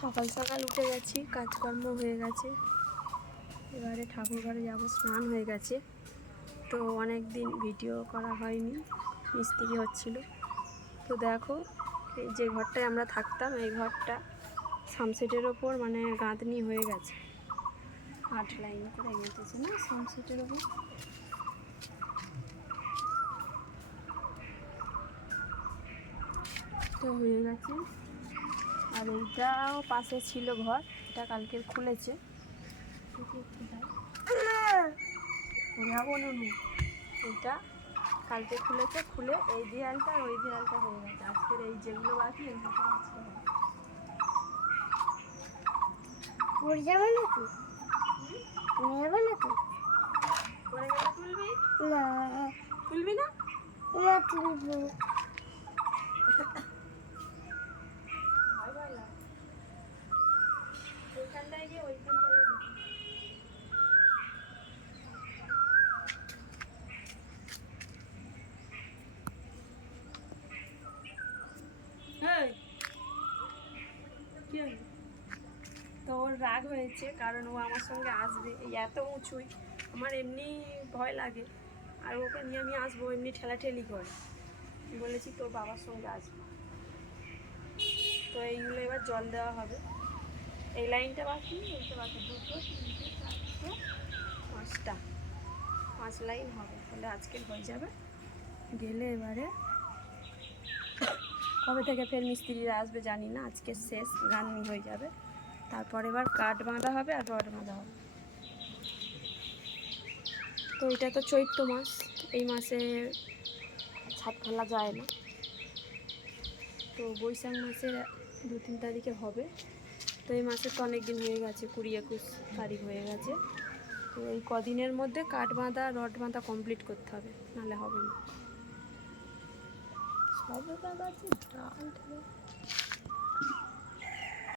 সকাল সকাল উঠে গেছি, কাজকর্ম হয়ে গেছে। এবারে ঠাকুর ঘরে যাবো, স্নান হয়ে গেছে। তো অনেক দিন ভিডিও করা হয়নি, মিস্ত্রি হচ্ছিল। তো দেখো, এই যে ঘরটায় আমরা থাকতাম, এই ঘরটা সামসেটের ওপর মানে গাঁথনি হয়ে গেছে, 8 লাইন করে গেঁথেছে না সামসেটের ওপর। তো হয়ে গেছে। আর এইটাও পাশে ছিল ঘর, এটা কালকে খুলেছে। এটা কালকে খুলেছে, খুলে এই দেয়ালটা আর ওই দেয়ালটা হয়ে গেছে। আজকের এই যেগুলো বাকি এগুলো সব আজকে হবে। পড়ে যাবে না তো? পড়ে যাবে না তো? পরে গেলে তুলবি না, তুলবি না? না তুলবো। ভয় ভয় লাগে। ওইখানটায় গিয়ে ওইখানটায় দেখি। হ্যাঁ, কি হলো? তো ওর রাগ হয়েছে কারণ ও আমার সঙ্গে আসবে। এই এত উঁচুই, আমার এমনি ভয় লাগে, আর ওকে নিয়ে আমি আসবো এমনি ঠেলাঠেলি করে। বলেছি তোর বাবার সঙ্গে আসবো। তো এইগুলো এবার জল দেওয়া হবে। এই লাইনটা বাকি, এইটা বাকি, 2, 3, 4, 5টা, 5 লাইন হবে। তাহলে আজকে হয়ে যাবে। গেলে এবারে কবে থেকে ফের মিস্ত্রিরা আসবে জানি না, আজকে শেষ, গাঁথনি হয়ে যাবে। তারপর এবার কাঠ বাঁধা হবে আর রড বাঁধা হবে। তো এটা তো চৈত্র মাস, এই মাসে ছাদ ফেলা যায় না। তো বৈশাখ মাসের 2-3 তারিখে হবে। তো এই মাসে তো অনেক দিন হয়ে গেছে, 20-21 তারিখ হয়ে গেছে। তো এই কদিনের মধ্যে কাঠ বাঁধা রড বাঁধা কমপ্লিট করতে হবে, নাহলে হবে না। সবে বাঁধা আছে ডাল ঠেলে।